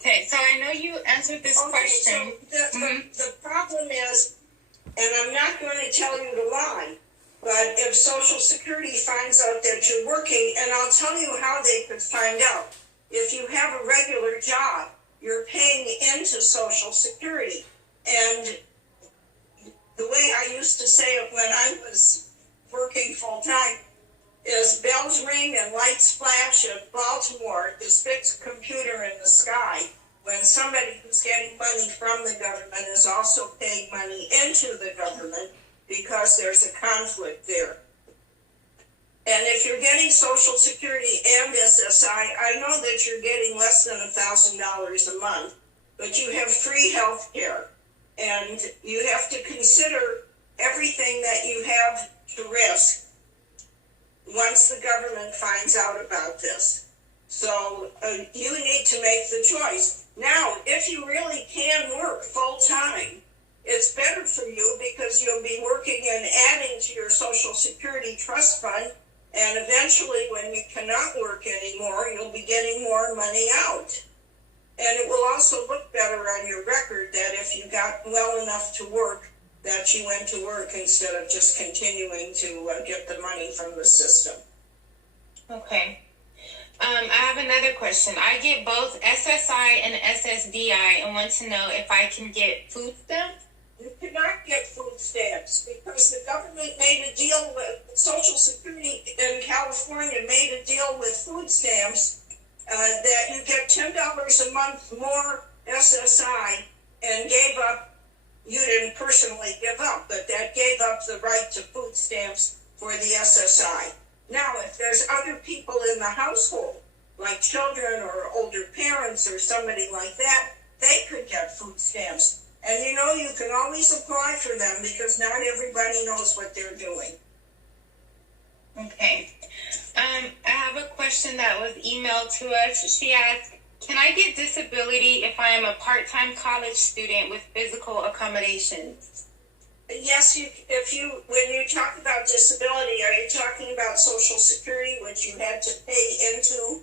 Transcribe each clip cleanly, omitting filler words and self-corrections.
Okay, so I know you answered this question. So the problem is, and I'm not going to tell you to lie, but if Social Security finds out that you're working, and I'll tell you how they could find out. If you have a regular job, you're paying into Social Security. And the way I used to say it when I was working full time is bells ring and lights flash in Baltimore, this fixed computer in the sky, when somebody who's getting money from the government is also paying money into the government because there's a conflict there. And if you're getting Social Security and SSI, I know that you're getting less than $1,000 a month, but you have free health care. And you have to consider everything that you have to risk once the government finds out about this. So you need to make the choice. Now, if you really can work full time, it's better for you because you'll be working and adding to your Social Security trust fund. And eventually, when you cannot work anymore, you'll be getting more money out. And it will also look better on your record that if you got well enough to work, that you went to work instead of just continuing to get the money from the system. Okay. I have another question. I get both SSI and SSDI and want to know if I can get food stamps. You cannot get food stamps because the government made a deal with Social Security in California, made a deal with food stamps that you get $10 a month more SSI and gave up. You didn't personally give up, but that gave up the right to food stamps for the SSI. Now, if there's other people in the household, like children or older parents or somebody like that, they could get food stamps. And you know, you can always apply for them because not everybody knows what they're doing. Okay. I have a question that was emailed to us. She asked, can I get disability if I am a part-time college student with physical accommodations? Yes, when you talk about disability, are you talking about Social Security, which you had to pay into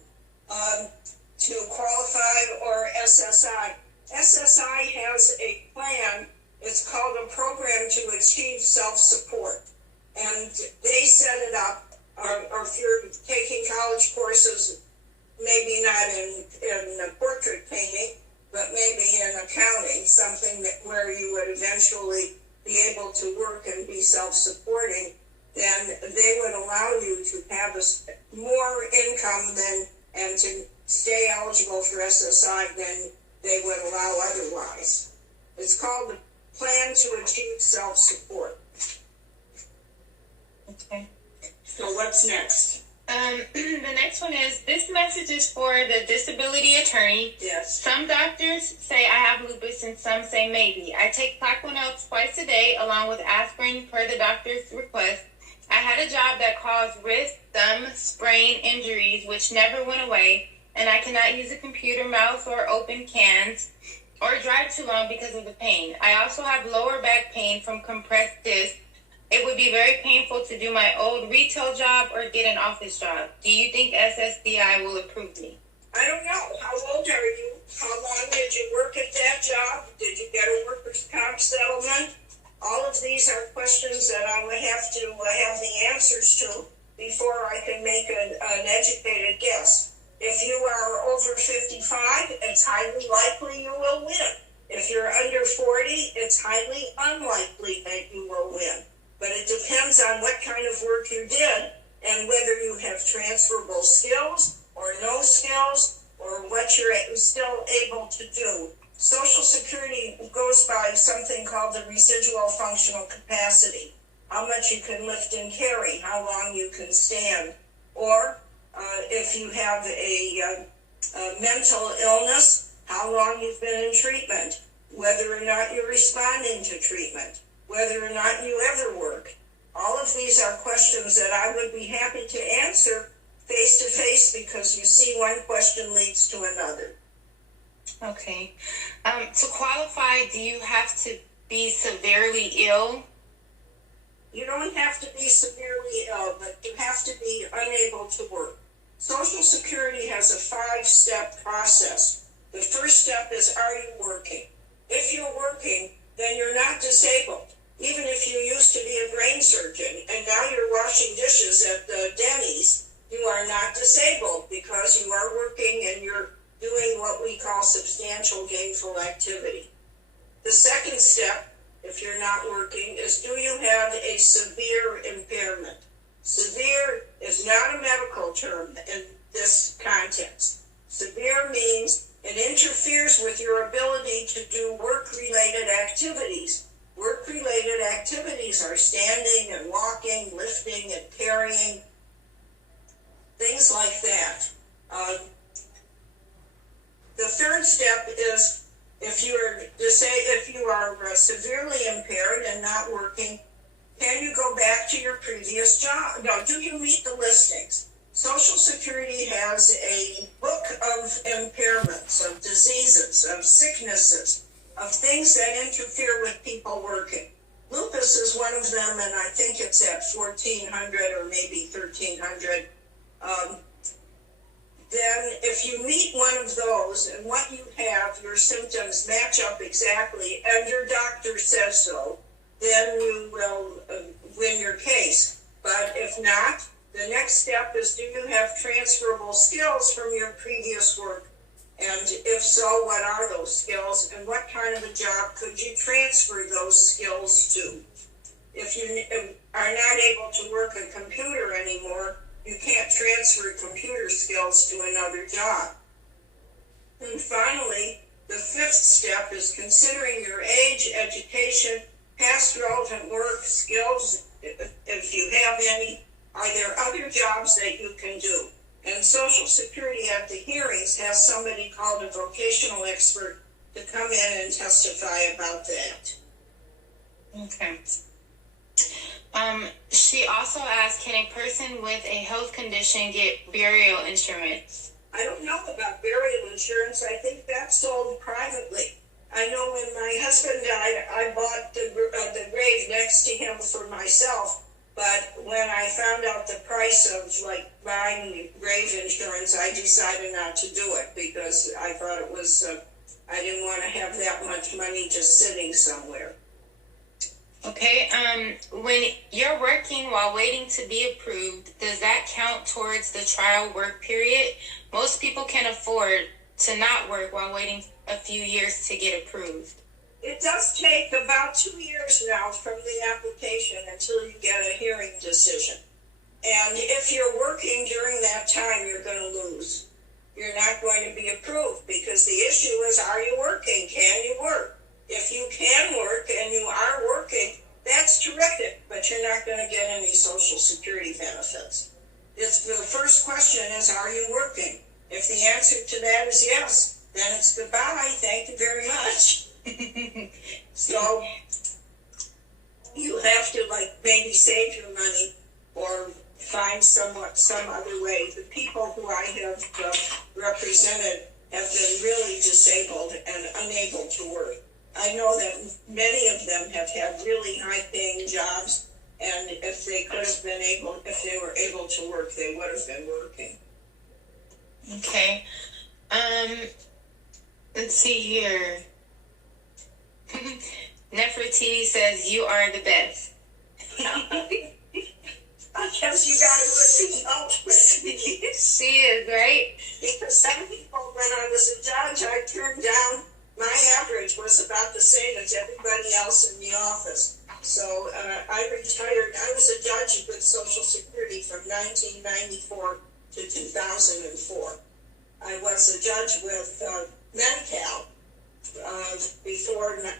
to qualify, or SSI? SSI has a plan. It's called a Program to Achieve Self-Support. And they set it up, or if you're taking college courses, maybe not in portrait painting, but maybe in accounting, something where you would eventually be able to work and be self-supporting, then they would allow you to have more income and to stay eligible for SSI than they would allow otherwise. It's called the Plan to Achieve Self-Support. Okay. So what's next? The next one is, this message is for the disability attorney. Yes. Some doctors say I have lupus and some say maybe. I take Plaquenil twice a day along with aspirin per the doctor's request. I had a job that caused wrist, thumb, sprain injuries which never went away, and I cannot use a computer, mouse, or open cans or drive too long because of the pain. I also have lower back pain from compressed disc. It would be very painful to do my old retail job or get an office job. Do you think SSDI will approve me? I don't know. How old are you? How long did you work at that job? Did you get a workers' comp settlement? All of these are questions that I would have to have the answers to before I can make an educated guess. If you are over 55, it's highly likely you will win. If you're under 40, it's highly unlikely that you will win. But it depends on what kind of work you did and whether you have transferable skills or no skills or what you're still able to do. Social Security goes by something called the residual functional capacity, how much you can lift and carry, how long you can stand, or if you have a mental illness, how long you've been in treatment, whether or not you're responding to treatment, whether or not you ever work. All of these are questions that I would be happy to answer face to face because you see one question leads to another. Okay. To qualify, do you have to be severely ill? You don't have to be severely ill, but you have to be unable to work. Social Security has a 5-step process. The first step is, are you working? If you're working, then you're not disabled. Even if you used to be a brain surgeon and now you're washing dishes at the Denny's, you are not disabled because you are working and you're doing what we call substantial gainful activity. The second step, if you're not working, is do you have a severe impairment? Severe is not a medical term in this context. Severe means it interferes with your ability to do work-related activities. Work-related activities are standing and walking, lifting and carrying, things like that. The third step is if you are severely impaired and not working, can you go back to your previous job? No, do you meet the listings? Social Security has a book of impairments, of diseases, of sicknesses, of things that interfere with people working. Lupus is one of them, and I think it's at 1,400 or maybe 1,300. Then if you meet one of those and what you have, your symptoms match up exactly, and your doctor says so, then you will win your case. But if not, the next step is, do you have transferable skills from your previous work? And if so, what are those skills? And what kind of a job could you transfer those skills to? If you are not able to work a computer anymore, you can't transfer computer skills to another job. And finally, the fifth step is considering your age, education, past relevant work, skills, if you have any. Are there other jobs that you can do? And Social Security at the hearings has somebody called a vocational expert to come in and testify about that. Okay. She also asked, can a person with a health condition get burial insurance? I don't know about burial insurance. I think that's sold privately. I know when my husband died, I bought the grave next to him for myself. But when I found out the price of buying grave insurance, I decided not to do it because I thought it was, I didn't want to have that much money just sitting somewhere. Okay, when you're working while waiting to be approved, does that count towards the trial work period? Most people can afford to not work while waiting a few years to get approved. It does take about 2 years now from the application until you get a hearing decision. And if you're working during that time, you're going to lose. You're not going to be approved because the issue is, are you working? Can you work? If you can work and you are working, that's terrific, but you're not going to get any Social Security benefits. The first question is, are you working? If the answer to that is yes, then it's goodbye. Thank you very much. So you have to maybe save your money or find some other way. The people who I have represented have been really disabled and unable to work. I know that many of them have had really high-paying jobs, and if they were able to work, they would have been working. Okay. Let's see here. Nefertiti says, you are the best. I guess you got a good result with me. She is, right? Because some people, when I was a judge, I turned down. My average was about the same as everybody else in the office. So I retired. I was a judge with Social Security from 1994 to 2004. I was a judge with Medi-Cal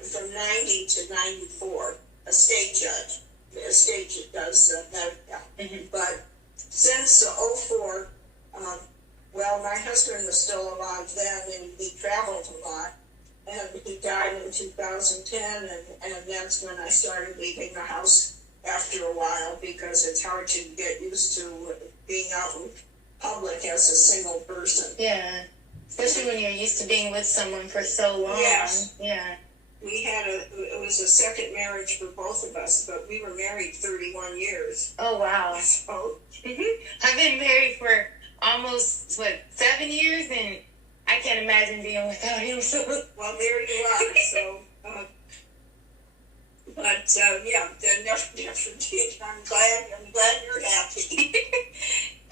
from 90 to 94, a state judge. A state does Medi-Cal. Mm-hmm. But since 04, my husband was still alive then, and he traveled a lot. And he died in 2010, and that's when I started leaving the house after a while because it's hard to get used to being out in public as a single person. Yeah, especially when you're used to being with someone for so long. Yes. Yeah. It was a second marriage for both of us, but we were married 31 years. Oh, wow. So, I've been married for almost, 7 years, and I can't imagine being without him. So. Well, there you are. So, yeah, then definitely, I'm glad you're happy.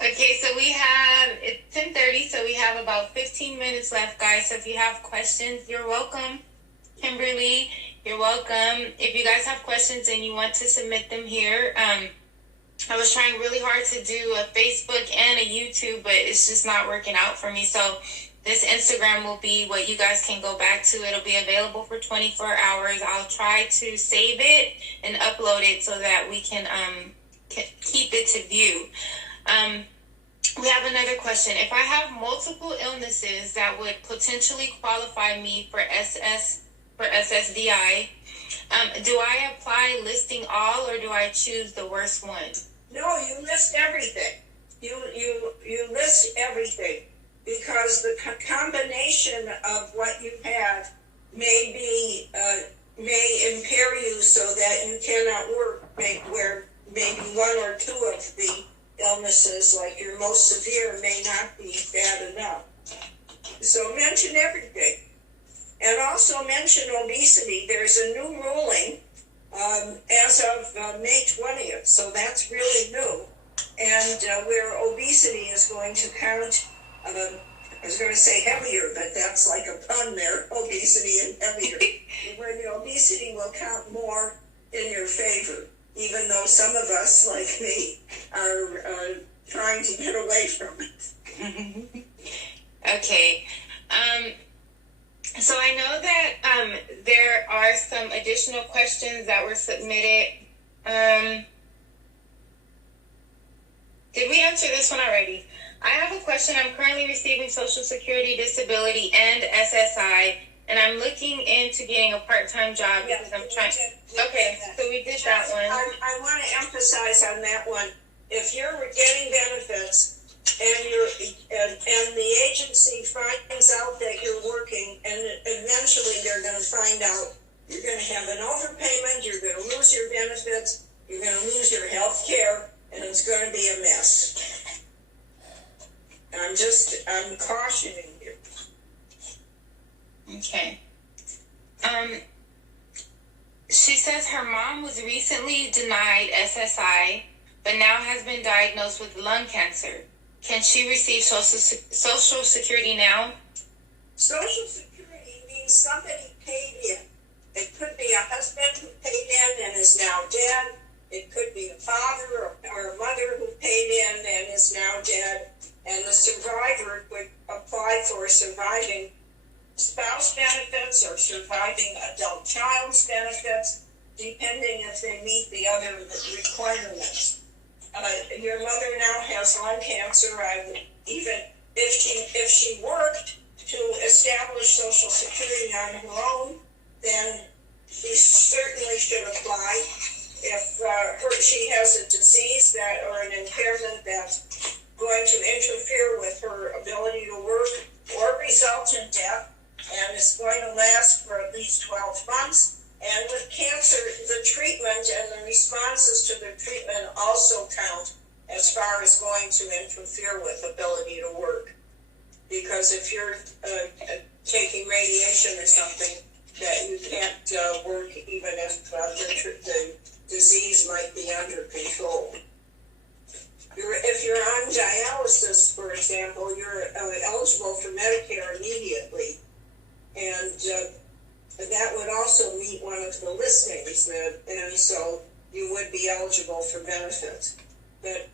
Okay, so it's 10:30, so we have about 15 minutes left, guys. So if you have questions, you're welcome. Kimberly, you're welcome. If you guys have questions and you want to submit them here, I was trying really hard to do a Facebook and a YouTube, but it's just not working out for me. So this Instagram will be what you guys can go back to. It'll be available for 24 hours. I'll try to save it and upload it so that we can keep it to view. We have another question. If I have multiple illnesses that would potentially qualify me for Ssdi, do I apply listing all, or do I choose the worst one? No, you list everything. You list everything, because the combination of what you have may impair you so that you cannot work, where maybe one or two of the illnesses, like your most severe, may not be bad enough. So mention everything. And also mention obesity. There's a new ruling as of May 20th, so that's really new. And where obesity is going to count, I was going to say heavier, but that's like a pun there, obesity and heavier, where the obesity will count more in your favor, even though some of us, like me, are trying to get away from it. Okay. So I know that there are some additional questions that were submitted. Did we answer this one already? I have a question. I'm currently receiving Social Security, Disability, and SSI, and I'm looking into getting a part-time job because I'm trying. Okay, so we did that one. I want to emphasize on that one. If you're getting benefits, and the agency finds out that you're working, and eventually they're going to find out you're going to have an overpayment, you're going to lose your benefits, you're going to lose your health care, and it's going to be a mess. I'm cautioning you. Okay. She says her mom was recently denied SSI, but now has been diagnosed with lung cancer. Can she receive Social Security now? Social Security means somebody paid in. It could be a husband who paid in and is now dead. It could be a father or a mother who paid in and is now dead. And the survivor would apply for surviving spouse benefits or surviving adult child's benefits, depending if they meet the other requirements. Your mother now has lung cancer. Even if she worked to establish Social Security on her own, then she certainly should apply. If she has a disease or an impairment that's going to interfere with her ability to work or result in death, and is going to last for at least 12 months. And with cancer, the treatment and the responses to the treatment also count as far as going to interfere with ability to work. Because if you're taking radiation or something, that you can't work even if the disease might be under control. If you're on dialysis, for example, you're eligible for Medicare immediately. And that would also meet one of the listings, and so you would be eligible for benefits. But,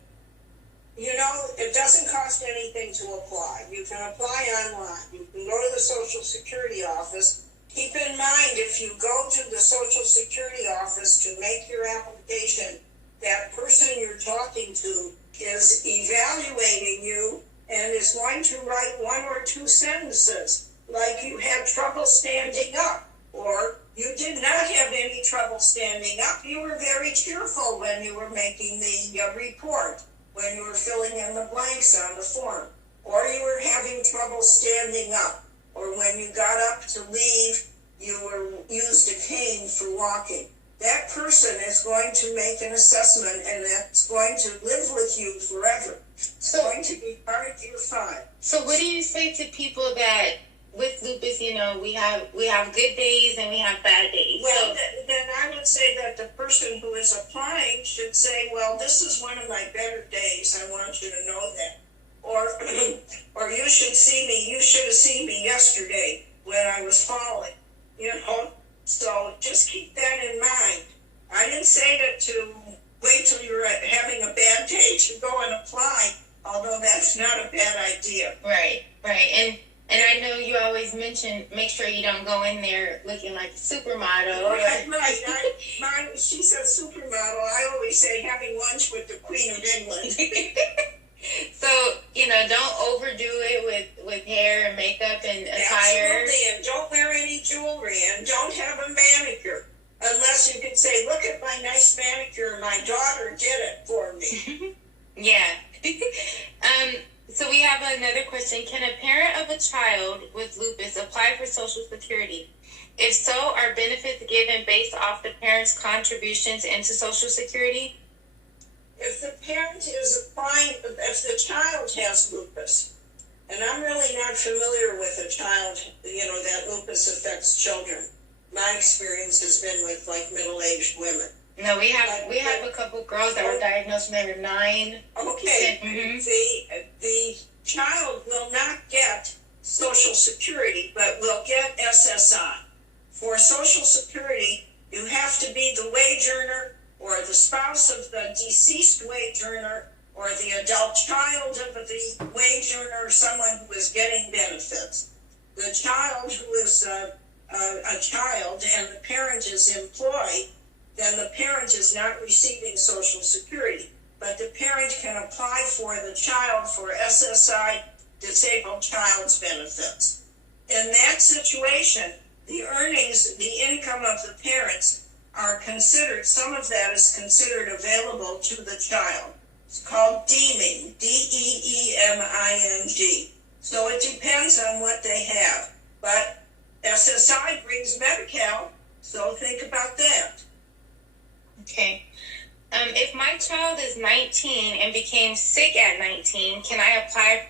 it doesn't cost anything to apply. You can apply online. You can go to the Social Security office. Keep in mind, if you go to the Social Security office to make your application, that person you're talking to is evaluating you and is going to write one or two sentences, like you had trouble standing up, or you did not have any trouble standing up. You were very cheerful when you were making the report, when you were filling in the blanks on the form, or you were having trouble standing up, or when you got up to leave, you used a cane for walking. that person is going to make an assessment, and that's going to live with you forever. It's going to be part of your file. So what do you say to people that with lupus, we have good days and we have bad days? Well, then I would say that the person who is applying should say, well, this is one of my better days. I want you to know that. Or you should have seen me yesterday when I was falling, So just keep that in mind. I didn't say that to wait till you're having a bad day to go and apply, although that's not a bad idea. Right. And I know you always mention, make sure you don't go in there looking like a supermodel. Right. She said supermodel. I always say having lunch with the Queen of England. So, don't overdo it with hair and makeup and attire. Absolutely, and don't wear any jewelry, and don't have a manicure. Unless you can say, look at my nice manicure, my daughter did it for me. Yeah. So we have another question. Can a parent of a child with lupus apply for Social Security? If so, are benefits given based off the parent's contributions into Social Security? If the parent is applying, if the child has lupus, and I'm really not familiar with a child, that lupus affects children. My experience has been with middle-aged women. No, we have a couple girls that were diagnosed when they were 9. Okay, Mm-hmm. the child will not get Social Security, but will get SSI. For Social Security, you have to be the wage earner, or the spouse of the deceased wage earner, or the adult child of the wage earner, or someone who is getting benefits. The child who is a child and the parent is employed, then the parent is not receiving Social Security. But the parent can apply for the child for SSI, disabled child's benefits. In that situation, the earnings, the income of the parents are considered, some of that is considered available to the child. It's called deeming, DEEMING. So it depends on what they have. But SSI brings Medi-Cal, so think about that. Okay. If my child is 19 and became sick at 19, can I apply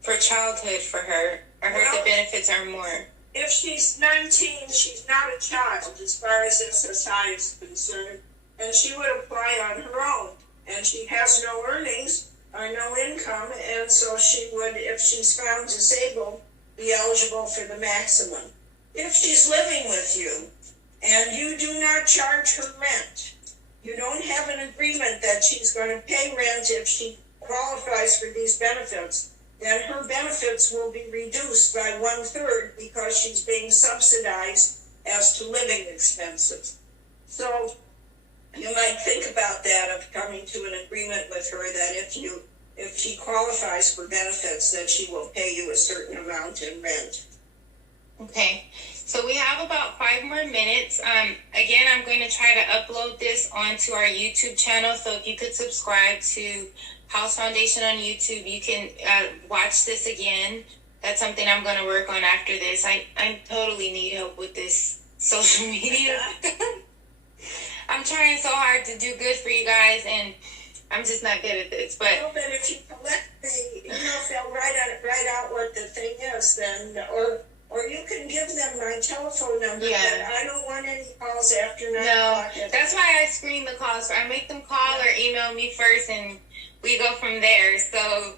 for childhood for her? Or the benefits are more? If she's 19, she's not a child as far as SSI is concerned, and she would apply on her own. And she has no earnings or no income, and so she would, if she's found disabled, be eligible for the maximum. If she's living with you and you do not charge her rent, you don't have an agreement that she's going to pay rent if she qualifies for these benefits, then her benefits will be reduced by 1/3 because she's being subsidized as to living expenses. So you might think about that, of coming to an agreement with her that if she qualifies for benefits, that she will pay you a certain amount in rent. Okay, so we have about 5 more minutes. Again, I'm going to try to upload this onto our YouTube channel, so if you could subscribe to House Foundation on YouTube, you can watch this again. That's something I'm going to work on after this. I totally need help with this social media. I'm trying so hard to do good for you guys, and I'm just not good at this. But if you collect if they'll write out what the thing is, then or you can give them my telephone number. Yeah. But I don't want any calls after 9 no, o'clock. that's why I screen the calls. I make them call or email me first, and we go from there. So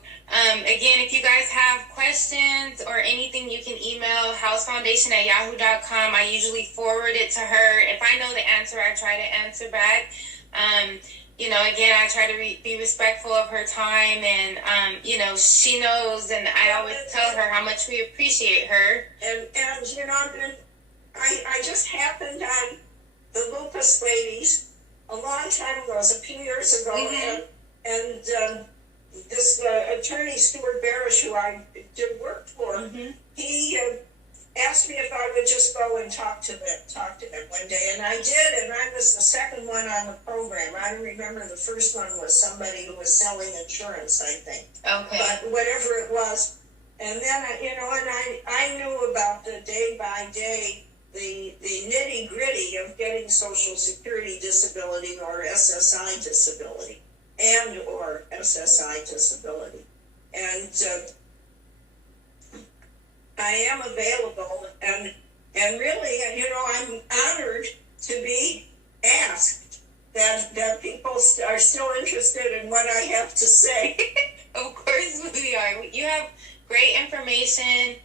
again, if you guys have questions or anything, you can email housefoundation@yahoo.com. I usually forward it to her. If I know the answer, I try to answer back. Again, I try to be respectful of her time, and she knows, and I always tell her how much we appreciate her. And I just happened on the Lupus ladies a long time ago, it was a few years ago, Mm-hmm. and this attorney, Stuart Barish, who I did work for, Mm-hmm. he asked me if I would just go and talk to them one day, and I did, and I was the second one on the program. I remember the first one was somebody who was selling insurance, I think. Okay. But whatever it was, and then I knew about the day by day, the nitty gritty of getting Social Security disability or SSI disability or SSI disability. And I am available, and really, I'm honored to be asked that people are still interested in what I have to say. Of course we are. You have great information.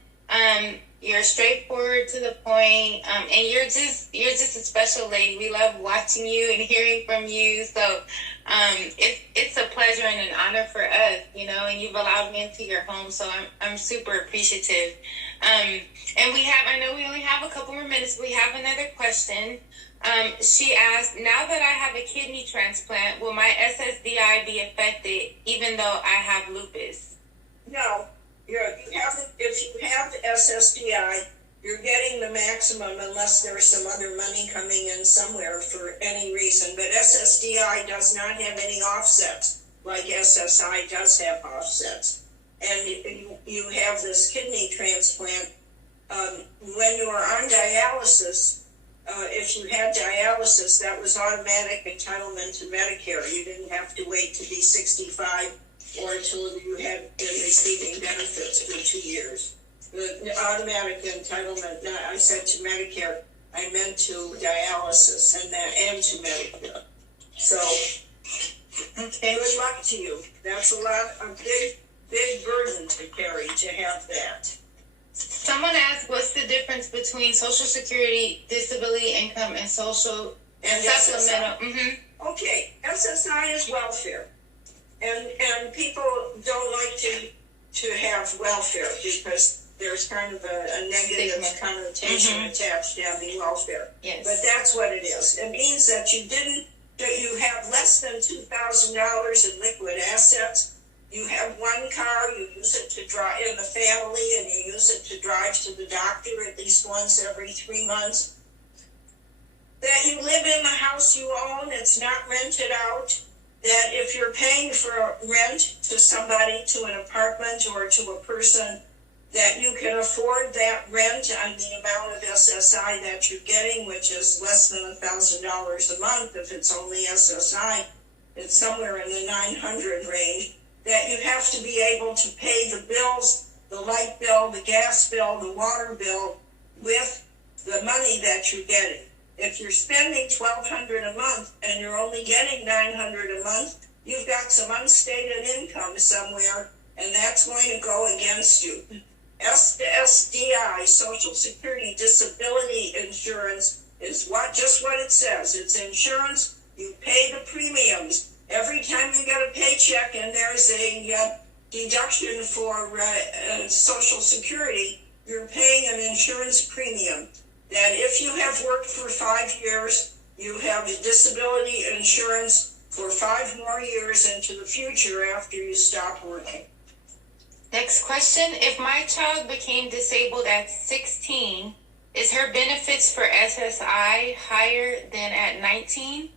You're straightforward to the point, and you're just a special lady. We love watching you and hearing from you. So it's a pleasure and an honor for us, and you've allowed me into your home. So I'm super appreciative. And I know we only have a couple more minutes. We have another question. She asked, now that I have a kidney transplant, will my Ssdi be affected even though I have lupus? No. If you have SSDI, you're getting the maximum unless there's some other money coming in somewhere for any reason. But SSDI does not have any offsets like SSI does have offsets. And you have this kidney transplant. When you are on dialysis, if you had dialysis, that was automatic entitlement to Medicare. You didn't have to wait to be 65 or until you had been receiving benefits for 2 years. The automatic entitlement, I said to Medicare, I meant to dialysis and to Medicare. So, okay. Good luck to you. That's a big burden to carry to have that. Someone asked, what's the difference between Social Security, disability income, and social and supplemental? Mm-hmm. Okay, SSI is welfare. And people don't like to have welfare because there's kind of a negative connotation attached to having welfare. Yes. But that's what it is. It means that you have less than $2,000 in liquid assets. You have one car, you use it to drive in the family, and you use it to drive to the doctor at least once every 3 months. That you live in the house you own, it's not rented out. That if you're paying for rent to somebody, to an apartment or to a person, that you can afford that rent on the amount of SSI that you're getting, which is less than $1,000 a month. If it's only SSI, it's somewhere in the 900 range. That you have to be able to pay the bills, the light bill, the gas bill, the water bill, with the money that you're getting. If you're spending $1,200 a month and you're only getting $900 a month, you've got some unstated income somewhere, and that's going to go against you. SSDI, Social Security Disability Insurance, is just what it says. It's insurance. You pay the premiums. Every time you get a paycheck and there's a deduction for Social Security, you're paying an insurance premium. That if you have worked for 5 years, you have a disability insurance for 5 more years into the future after you stop working. Next question. If my child became disabled at 16, is her benefits for SSI higher than at 19?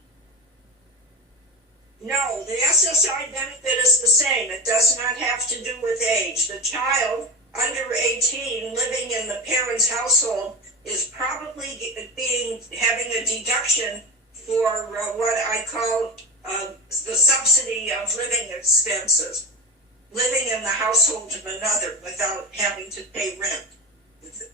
No, the SSI benefit is the same. It does not have to do with age. The child under 18 living in the parent's household is probably having a deduction for what I call the subsidy of living expenses, living in the household of another without having to pay rent.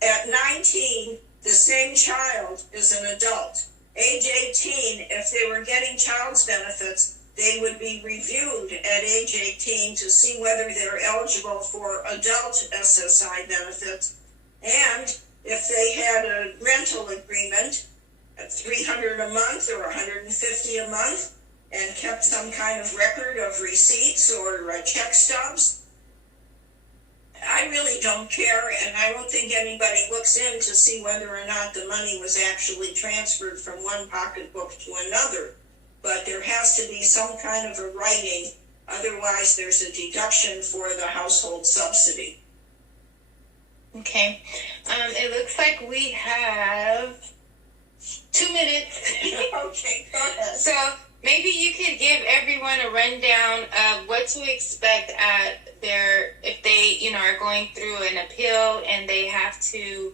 At 19, the same child is an adult. Age 18, if they were getting child's benefits, they would be reviewed at age 18 to see whether they're eligible for adult SSI benefits. And if they had a rental agreement at $300 a month or $150 a month and kept some kind of record of receipts or check stubs, I really don't care, and I don't think anybody looks in to see whether or not the money was actually transferred from one pocketbook to another. But there has to be some kind of a writing, otherwise there's a deduction for the household subsidy. Okay. It looks like we have 2 minutes. Okay, go ahead. So maybe you could give everyone a rundown of what to expect at if they, are going through an appeal and they have to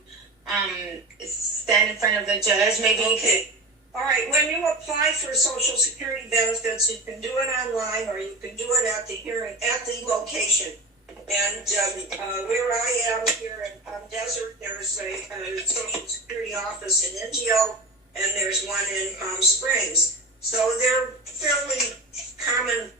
stand in front of the judge. Maybe you could. All right, when you apply for Social Security benefits, you can do it online or you can do it at the hearing, at the location. And where I am here in Palm Desert, there's a Social Security office in Indio, and there's one in Palm Springs. So they're fairly common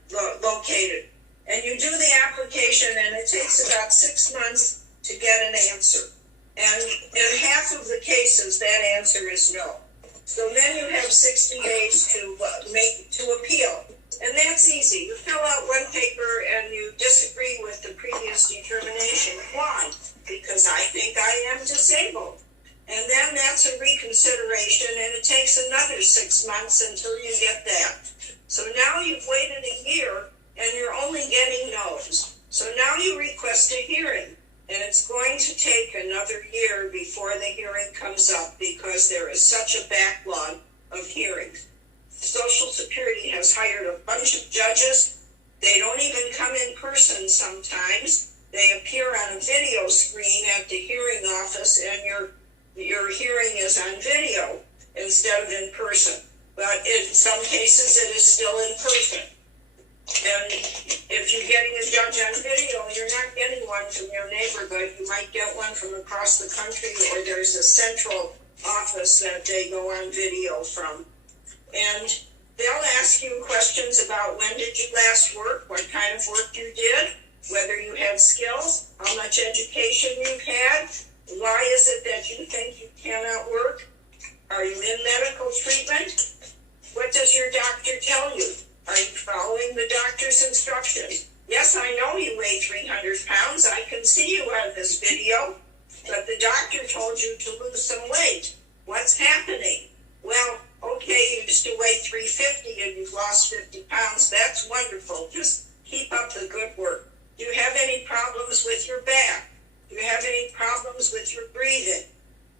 located. And you do the application, and it takes about 6 months to get an answer. And in half of the cases, that answer is no. So then you have 60 days to appeal. And that's easy. You fill out one paper and you disagree with the previous determination. Why? Because I think I am disabled. And then that's a reconsideration, and it takes another 6 months until you get that. So now you've waited a year and you're only getting no's. So now you request a hearing. And it's going to take another year before the hearing comes up because there is such a backlog of hearings. Social Security has hired a bunch of judges. They don't even come in person sometimes. They appear on a video screen at the hearing office, and your hearing is on video instead of in person. But in some cases, it is still in person. And if you're getting a judge on video, you're not getting one from your neighborhood. You might get one from across the country, or there's a central office that they go on video from. And they'll ask you questions about when did you last work, what kind of work you did, whether you had skills, how much education you've had, why is it that you think you cannot work, are you in medical treatment, what does your doctor tell you? Are you following the doctor's instructions? Yes, I know you weigh 300 pounds. I can see you on this video, but the doctor told you to lose some weight. What's happening? Well, okay, you used to weigh 350 and you've lost 50 pounds. That's wonderful. Just keep up the good work. Do you have any problems with your back? Do you have any problems with your breathing?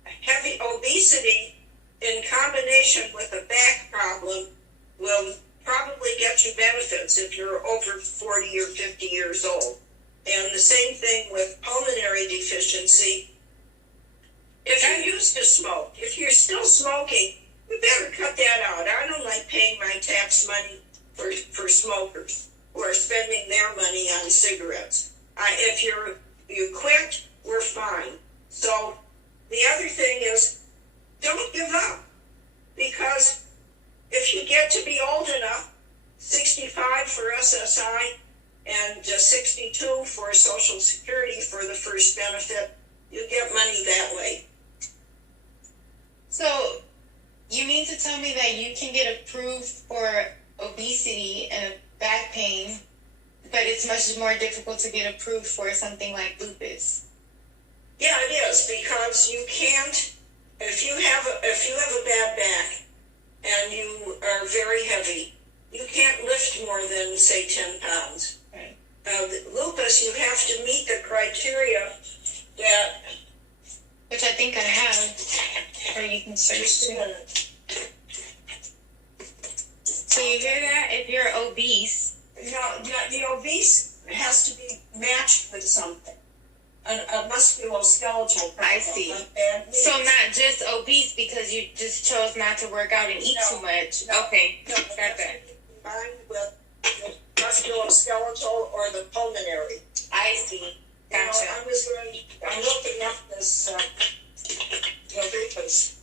Heavy obesity in combination with a back problem will probably get you benefits if you're over 40 or 50 years old. And the same thing with pulmonary deficiency. If you used to smoke, if you're still smoking, you better cut that out. I don't like paying my tax money for smokers who are spending their money on cigarettes. If you quit, we're fine. So the other thing is, don't give up, because if you get to be old enough, 65 for SSI and 62 for Social Security for the first benefit, you get money that way. So you mean to tell me that you can get approved for obesity and back pain, but it's much more difficult to get approved for something like lupus? Yeah, it is, because you can't, if you have a bad back and you are very heavy, you can't lift more than, say, 10 pounds. Right. Lupus, you have to meet the criteria that... Which I think I have, or you can search too. So you hear that? If you're obese... No, the obese has to be matched with something. A musculoskeletal problem. I see. So not just obese because you just chose not to work out and eat too much. No, okay, no, got that. Combined with the musculoskeletal or the pulmonary. I see. Gotcha. I'm looking up this lupus.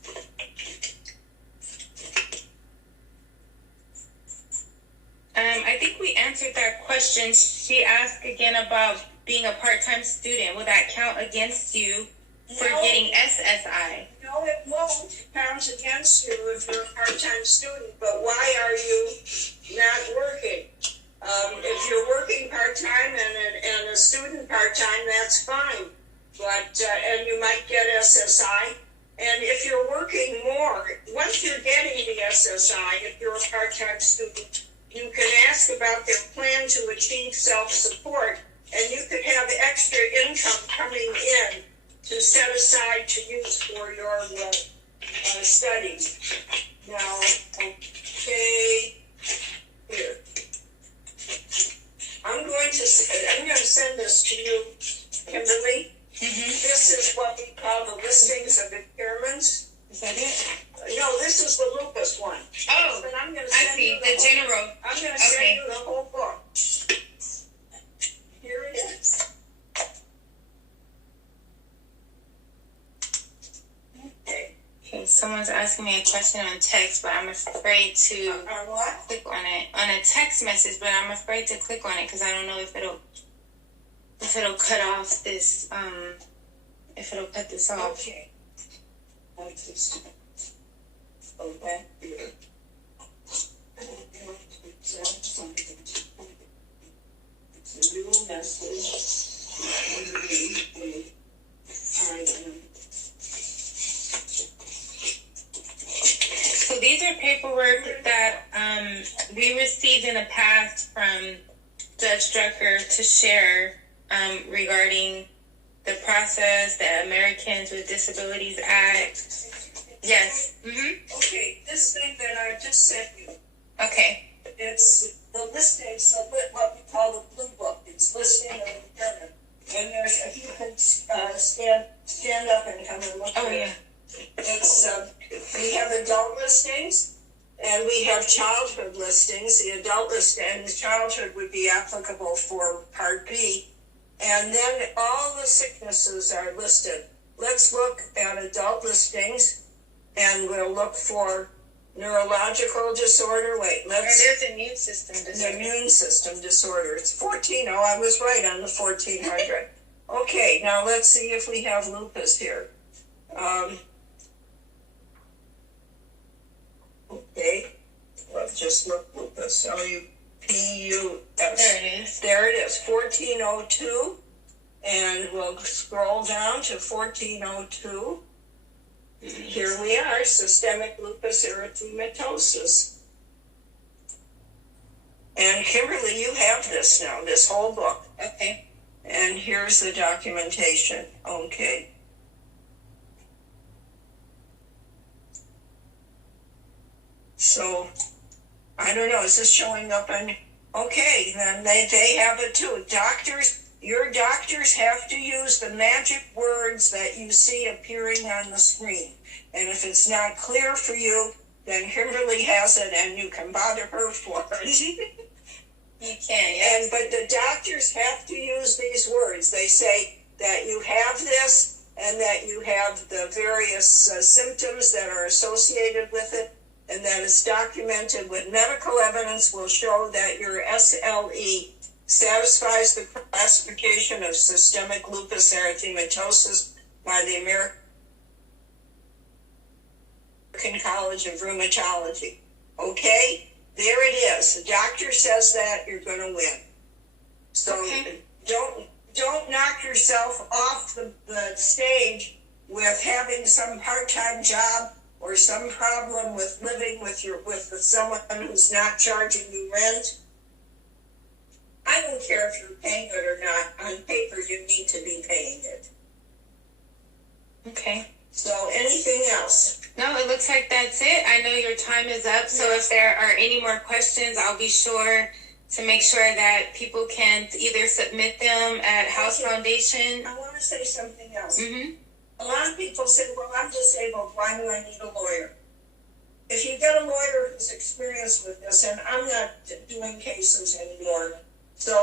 I think we answered that question. She asked again about being a part-time student. Will that count against you for getting SSI? No, it won't. It counts against you if you're a part-time student. But why are you not working? If you're working part-time and a student part-time, that's fine. But and you might get SSI. And if you're working more, once you're getting the SSI, if you're a part-time student, you can ask about their plan to achieve self-support, and you could have extra income coming in to set aside to use for your studies. Now, okay, here. I'm going to send this to you, Kimberly. Mm-hmm. This is what we call the listings of the someone's asking me a question on text, but I'm afraid to click on it. On a text message, but I'm afraid to click on it because I don't know if it'll cut off this, if it'll cut this off. Okay. Okay. It's a new message. So these are paperwork that we received in the past from Judge Drucker to share regarding the process, the Americans with Disabilities Act. Yes. Mm-hmm. Okay, this thing that I just sent you. Okay. It's the listing, so what we call the blue book. It's listing of impairment. And there's, if you can stand up and come and look at it. It's, we have adult listings and we have childhood listings. The adult listing and the childhood would be applicable for Part B. And then all the sicknesses are listed. Let's look at adult listings and we'll look for neurological disorder. There's immune system disorder. The immune system disorder. It's 14. Oh, I was right on the 1400. Okay, now let's see if we have lupus here. Okay, let's just look lupus. L-U-P-U-S. There it is. There it is, 1402. And we'll scroll down to 1402. Here we are, systemic lupus erythematosus. And Kimberly, you have this now, this whole book. Okay. And here's the documentation. Okay. So, I don't know, is this showing up on... Okay, then they have it too. Your doctors have to use the magic words that you see appearing on the screen. And if it's not clear for you, then Kimberly has it and you can bother her for it. You can, yes. But the doctors have to use these words. They say that you have this and that you have the various symptoms that are associated with it, and that it's documented with medical evidence will show that your SLE satisfies the classification of systemic lupus erythematosus by the American College of Rheumatology. Okay? There it is. The doctor says that, you're going to win. So okay. Don't knock yourself off the stage with having some part-time job or some problem with living with someone who's not charging you rent. I don't care if you're paying it or not. On paper, you need to be paying it. Okay. So anything else? No, it looks like that's it. I know your time is up, so if there are any more questions, I'll be sure to make sure that people can either submit them at House Foundation. I want to say something else. Mm-hmm. A lot of people say, well, I'm disabled. Why do I need a lawyer? If you get a lawyer who's experienced with this, and I'm not doing cases anymore,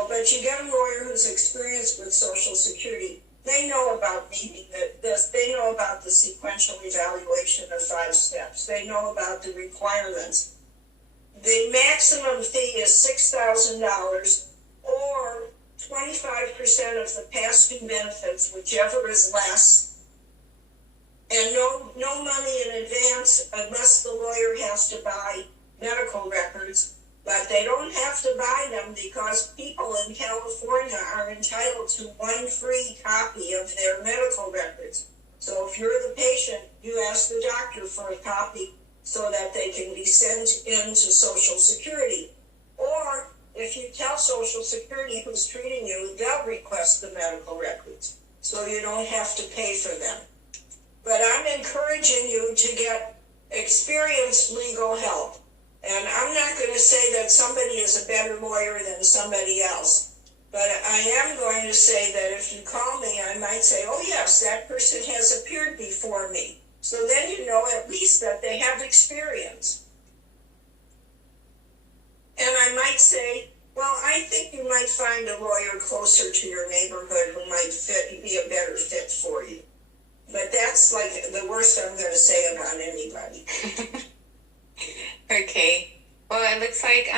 but you get a lawyer who's experienced with Social Security, they know about needing this. They know about the sequential evaluation of 5 steps. They know about the requirements. The maximum fee is $6,000 or 25% of the past due benefits, whichever is less. And no money in advance unless the lawyer has to buy medical records. But they don't have to buy them because people in California are entitled to 1 free copy of their medical records. So if you're the patient, you ask the doctor for a copy so that they can be sent in to Social Security. Or if you tell Social Security who's treating you, they'll request the medical records so you don't have to pay for them. But I'm encouraging you to get experienced legal help. And I'm not going to say that somebody is a better lawyer than somebody else. But I am going to say that if you call me, I might say, oh yes, that person has appeared before me. So then you know at least that they have experience. And I might say, well, I think you might find a lawyer closer to your neighborhood who might be a better fit for you. But that's like the worst I'm going to say about anybody. Okay. Well, it looks like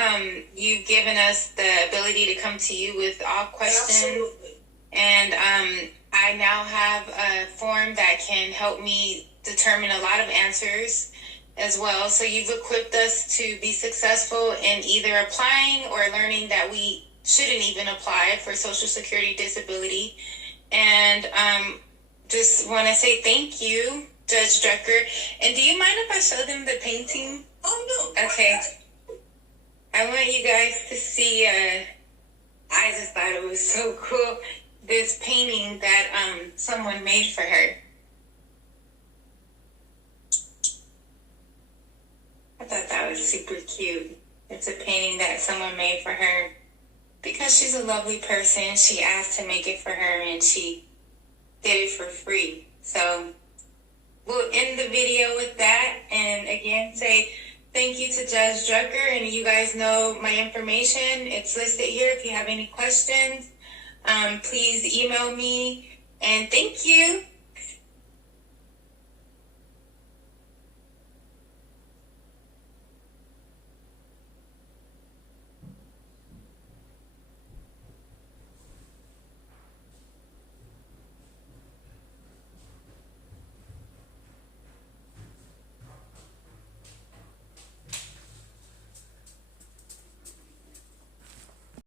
you've given us the ability to come to you with all questions. Absolutely. And I now have a form that can help me determine a lot of answers as well. So you've equipped us to be successful in either applying or learning that we shouldn't even apply for Social Security disability. And just want to say thank you, Judge Drucker. And do you mind if I show them the painting? Oh, no. Okay. I want you guys to see, I just thought it was so cool, this painting that someone made for her. I thought that was super cute. It's a painting that someone made for her because she's a lovely person. She asked to make it for her and she did it for free. So we'll end the video with that and again say thank you to Judge Drucker, and you guys know my information. It's listed here. If you have any questions, please email me, and thank you.